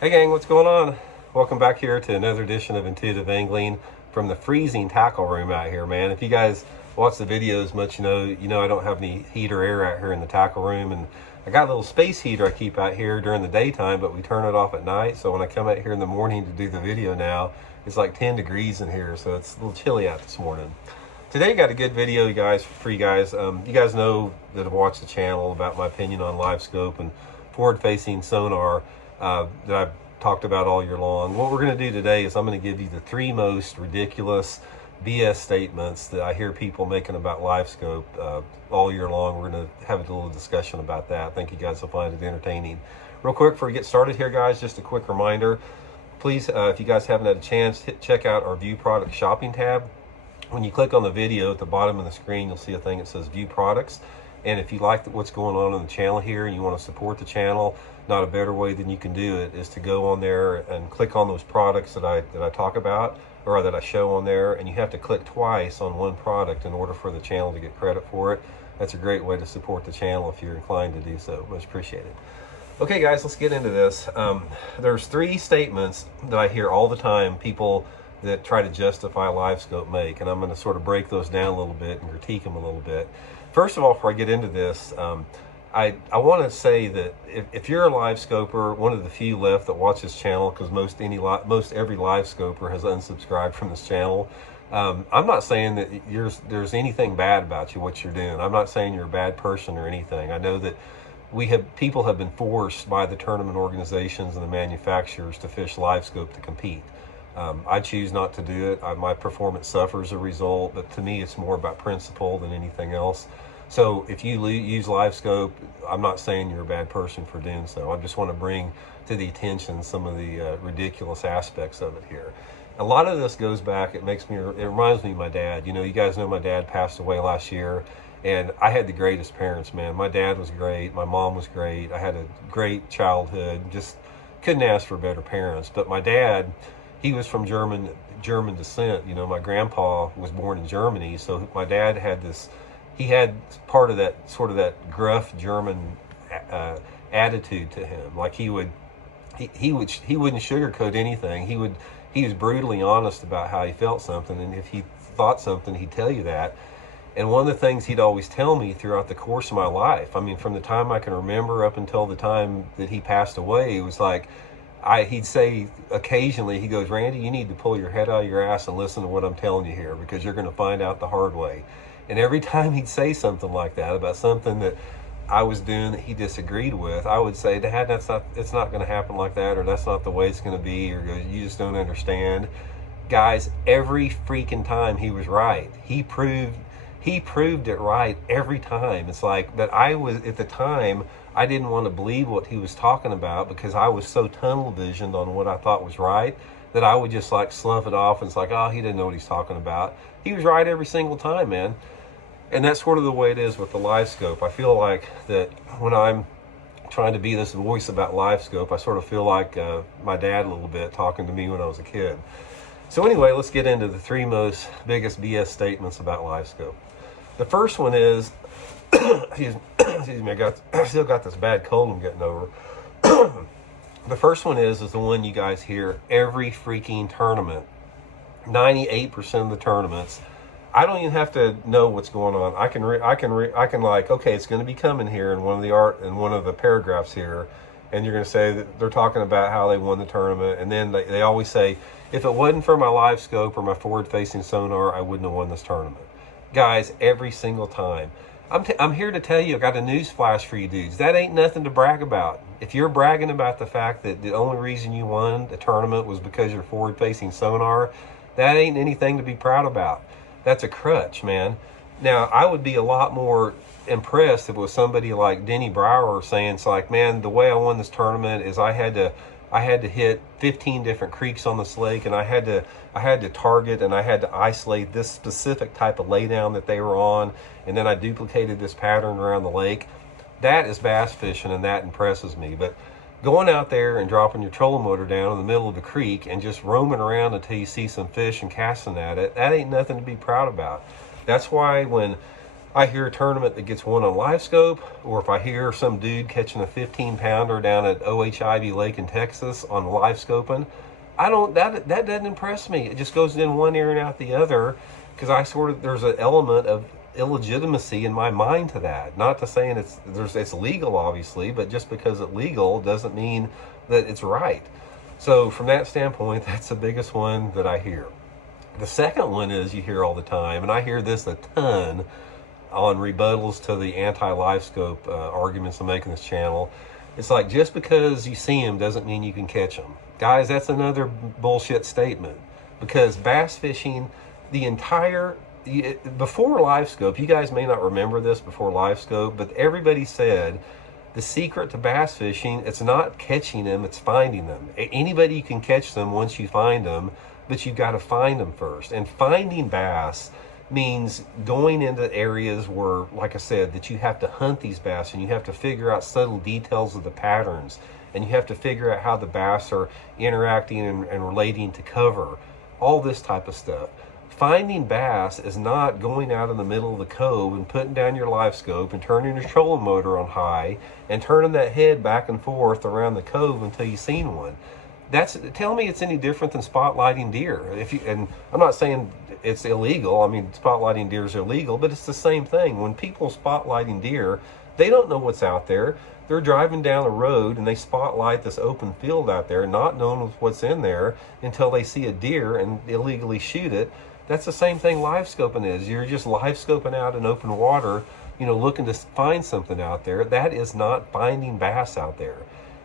Hey gang, what's going on? Welcome back here to another edition of Intuitive Angling from the freezing tackle room out here, man. If you guys watch the videos much, you know I don't have any heat or air out here in the tackle room, and I got a little space heater I keep out here during the daytime, but we turn it off at night. So when I come out here in the morning to do the video now, it's like 10 degrees in here, so it's a little chilly out this morning. Today got a good video, you guys, for you guys. You guys know that have watched the channel about my opinion on Livescope and forward-facing sonar that I've talked about all year long. What we're going to do today is I'm going to give you the 3 most ridiculous BS statements that I hear people making about Livescope all year long. We're going to have a little discussion about that. I think you guys will find it entertaining. Real quick, before we get started here, guys, just a quick reminder. Please, if you guys haven't had a chance, check out our View Product Shopping tab. When you click on the video at the bottom of the screen, you'll see a thing that says View Products. And if you like what's going on the channel here and you want to support the channel, not a better way than you can do it is to go on there and click on those products that I talk about or that I show on there. And you have to click twice on one product in order for the channel to get credit for it. That's a great way to support the channel if you're inclined to do so. Much appreciated. Okay, guys, let's get into this. There's 3 statements that I hear all the time people that try to justify Livescope make, and I'm going to sort of break those down a little bit and critique them a little bit. First of all, before I get into this, I want to say that if you're a Livescoper, one of the few left that watch this channel, because most every Livescoper has unsubscribed from this channel. I'm not saying that there's anything bad about you, what you're doing. I'm not saying you're a bad person or anything. I know that people have been forced by the tournament organizations and the manufacturers to fish Livescope to compete. I choose not to do it. My performance suffers as a result, but to me it's more about principle than anything else. So if you use Livescope, I'm not saying you're a bad person for doing so. I just want to bring to the attention some of the ridiculous aspects of it here. A lot of this goes back, it reminds me of my dad. You know, you guys know my dad passed away last year, and I had the greatest parents, man. My dad was great, my mom was great, I had a great childhood, just couldn't ask for better parents. But my dad, he was from German descent. You know, my grandpa was born in Germany, so my dad had he had part of that sort of that gruff German attitude to him. Like he wouldn't sugarcoat anything. He was brutally honest about how he felt something, and if he thought something, he'd tell you that. And one of the things he'd always tell me throughout the course of my life, I mean, from the time I can remember up until the time that he passed away, it was like, he'd say occasionally, he goes, Randy, you need to pull your head out of your ass and listen to what I'm telling you here, because you're going to find out the hard way. And every time he'd say something like that about something that I was doing that he disagreed with, I would say, Dad, it's not going to happen like that, or that's not the way it's going to be, or you just don't understand. Guys, every freaking time he was right. He proved it right every time. It's like, but at the time, I didn't want to believe what he was talking about because I was so tunnel visioned on what I thought was right that I would just like slough it off, and it's like, oh, he didn't know what he's talking about. He was right every single time, man. And that's sort of the way it is with the Livescope. I feel like that when I'm trying to be this voice about Livescope, I sort of feel like my dad a little bit talking to me when I was a kid. So anyway, let's get into the 3 biggest BS statements about Livescope. The first one is, excuse me, I still got this bad cold I'm getting over. The first one is the one you guys hear every freaking tournament. 98% of the tournaments, I don't even have to know what's going on. I can like, okay, it's going to be coming here in one of the paragraphs here, and you're going to say that they're talking about how they won the tournament, and then they always say, if it wasn't for my Livescope or my forward-facing sonar, I wouldn't have won this tournament. Guys, every single time. I'm here to tell you, I got a news flash for you dudes. That ain't nothing to brag about. If you're bragging about the fact that the only reason you won the tournament was because you're forward-facing sonar, that ain't anything to be proud about. That's a crutch, man. Now, I would be a lot more impressed if it was somebody like Denny Brower saying, it's like, man, the way I won this tournament is I had to hit 15 different creeks on this lake, and I had to target and I had to isolate this specific type of laydown that they were on, and then I duplicated this pattern around the lake. That is bass fishing, and that impresses me. But going out there and dropping your trolling motor down in the middle of the creek and just roaming around until you see some fish and casting at it, that ain't nothing to be proud about. That's why when I hear a tournament that gets won on Livescope, or if I hear some dude catching a 15-pounder down at Ivy Lake in Texas on Livescoping, that doesn't impress me. It just goes in one ear and out the other, because there's an element of illegitimacy in my mind to that. Not to saying it's legal, obviously, but just because it's legal doesn't mean that it's right. So from that standpoint, that's the biggest one that I hear. The second one is you hear all the time, and I hear this a ton on rebuttals to the anti-Livescope arguments I'm making this channel. It's like, just because you see them doesn't mean you can catch them. Guys, that's another bullshit statement, because bass fishing, before Livescope, you guys may not remember this before Livescope, but everybody said the secret to bass fishing, it's not catching them, it's finding them. Anybody can catch them once you find them, but you've got to find them first. And finding bass means going into areas where, like I said, that you have to hunt these bass, and you have to figure out subtle details of the patterns, and you have to figure out how the bass are interacting and relating to cover, all this type of stuff. Finding bass is not going out in the middle of the cove and putting down your Livescope and turning your trolling motor on high and turning that head back and forth around the cove until you've seen one. Tell me it's any different than spotlighting deer. And I'm not saying it's illegal. I mean, spotlighting deer is illegal, but it's the same thing. When people spotlighting deer, they don't know what's out there. They're driving down a road and they spotlight this open field out there, not knowing what's in there, until they see a deer and illegally shoot it. That's the same thing Livescoping is. You're just Livescoping out in open water, looking to find something out there. That is not finding bass out there.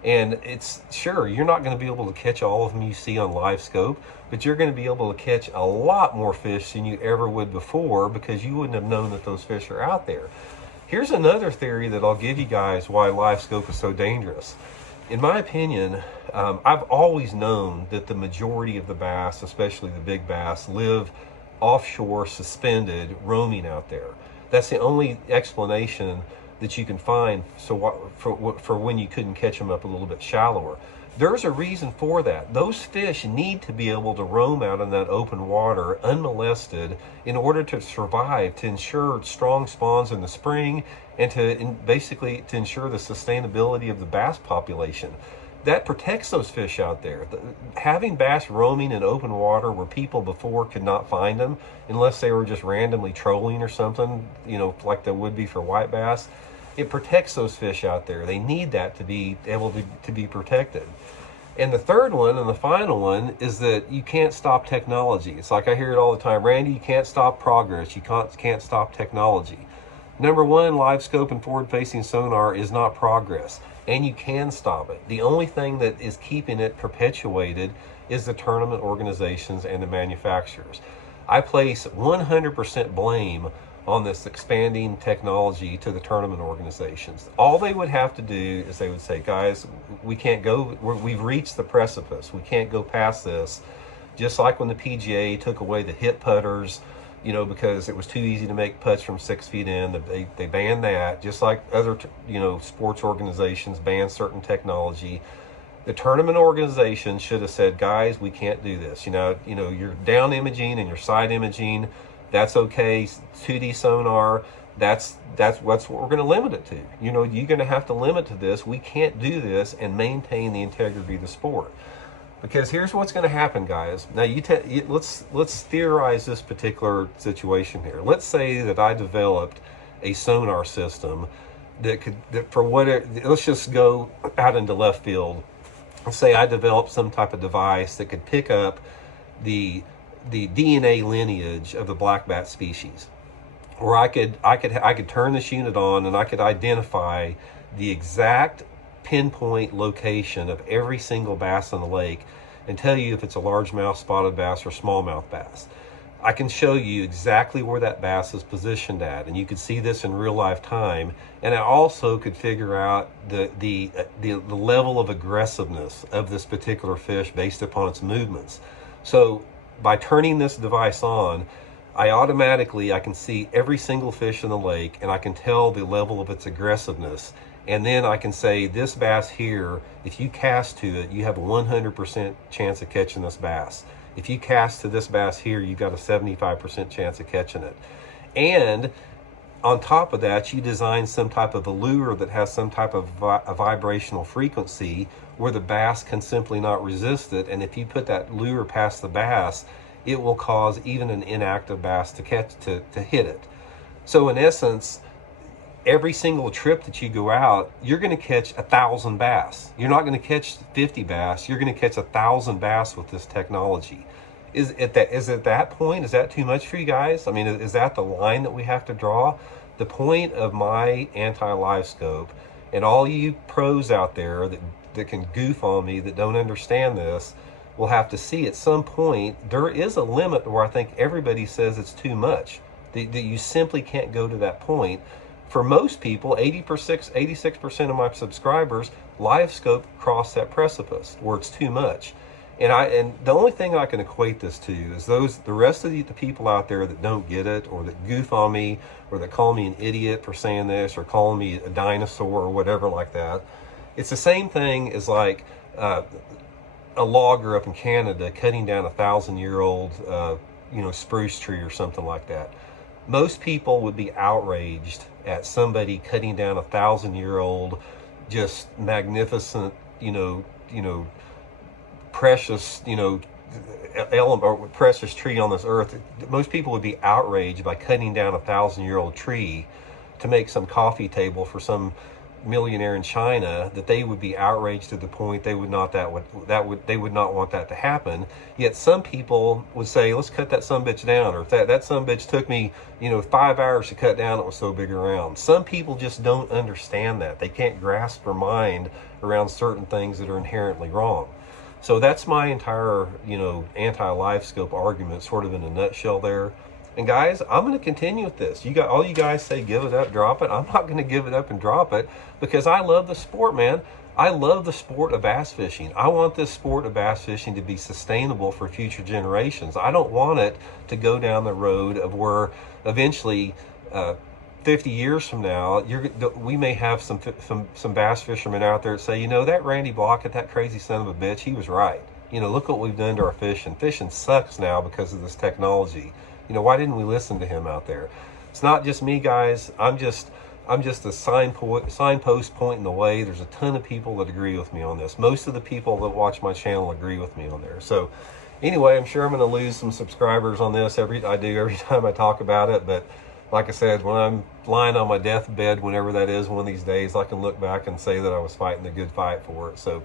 And it's sure, you're not going to be able to catch all of them you see on Livescope, but you're going to be able to catch a lot more fish than you ever would before, because you wouldn't have known that those fish are out there. Here's another theory that I'll give you guys why Livescope is so dangerous. In my opinion, I've always known that the majority of the bass, especially the big bass, live offshore, suspended, roaming out there. That's the only explanation that you can find for when you couldn't catch them up a little bit shallower. There's a reason for that. Those fish need to be able to roam out in that open water unmolested in order to survive, to ensure strong spawns in the spring, and basically to ensure the sustainability of the bass population. That protects those fish out there. Having bass roaming in open water where people before could not find them unless they were just randomly trolling or something, like they would be for white bass, it protects those fish out there. They need that to be able to be protected. And the third one and the final one is that you can't stop technology. It's like I hear it all the time, Randy, you can't stop progress. You can't stop technology. Number one, Livescope and forward-facing sonar is not progress, and you can stop it. The only thing that is keeping it perpetuated is the tournament organizations and the manufacturers. I place 100% blame on this expanding technology to the tournament organizations. All they would have to do is they would say, guys, we can't go, we've reached the precipice. We can't go past this. Just like when the PGA took away the hit putters, because it was too easy to make putts from 6 feet in. They banned that. Just like other, sports organizations ban certain technology. The tournament organization should have said, guys, we can't do this. Your down imaging and your side imaging, that's okay. 2D sonar, that's what we're going to limit it to. You're going to have to limit to this. We can't do this and maintain the integrity of the sport. Because here's what's going to happen, guys. Now, let's theorize this particular situation here. Let's say that I developed a sonar system let's just go out into left field. Let's say I developed some type of device that could pick up the DNA lineage of the black bat species, or I could turn this unit on and I could identify the exact pinpoint location of every single bass in the lake and tell you if it's a largemouth spotted bass or smallmouth bass. I can show you exactly where that bass is positioned at, and you could see this in real life time. And I also could figure out the level of aggressiveness of this particular fish based upon its movements. So by turning this device on, I can see every single fish in the lake, and I can tell the level of its aggressiveness. And then I can say, this bass here, if you cast to it, you have a 100% chance of catching this bass. If you cast to this bass here, you've got a 75% chance of catching it. And on top of that, you design some type of a lure that has some type of a vibrational frequency where the bass can simply not resist it. And if you put that lure past the bass, it will cause even an inactive bass to hit it. So in essence, every single trip that you go out, you're going to catch 1,000 bass. You're not going to catch 50 bass. You're going to catch 1,000 bass with this technology. Is it that point? Is that too much for you guys? I mean, is that the line that we have to draw? The point of my anti-Livescope, and all you pros out there that can goof on me, that don't understand this, will have to see at some point there is a limit where I think everybody says it's too much. That you simply can't go to that point. For most people, 86% of my subscribers, Livescope crossed that precipice where it's too much. And the only thing I can equate this to is the rest of the people out there that don't get it, or that goof on me, or that call me an idiot for saying this, or calling me a dinosaur or whatever like that. It's the same thing as like a logger up in Canada cutting down 1,000-year-old spruce tree or something like that. Most people would be outraged at somebody cutting down 1,000-year-old, just magnificent, precious, element or precious tree on this earth. Most people would be outraged by cutting down 1,000-year-old tree to make some coffee table for some millionaire in China, that they would be outraged to the point they would not want that to happen. Yet some people would say, let's cut that sumbitch down, or if that sumbitch took me 5 hours to cut down, it was so big around. Some people just don't understand that. They can't grasp their mind around certain things that are inherently wrong. So that's my entire anti-Livescope argument, sort of in a nutshell there. And guys, I'm going to continue with this. All you guys say give it up, drop it. I'm not going to give it up and drop it, because I love the sport, man. I love the sport of bass fishing. I want this sport of bass fishing to be sustainable for future generations. I don't want it to go down the road of where eventually 50 years from now, we may have some bass fishermen out there that say, that Randy Blockett, that crazy son of a bitch, he was right. Look what we've done to our fishing. Fishing sucks now because of this technology. Why didn't we listen to him out there? It's not just me, guys. I'm just a signpost pointing the way. There's a ton of people that agree with me on this. Most of the people that watch my channel agree with me on there. So anyway, I'm sure I'm going to lose some subscribers on this every time I talk about it. But like I said, when I'm lying on my deathbed, whenever that is, one of these days, I can look back and say that I was fighting a good fight for it. So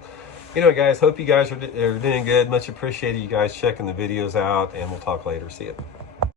anyway, guys, hope you guys are doing good. Much appreciated you guys checking the videos out, and we'll talk later. See you.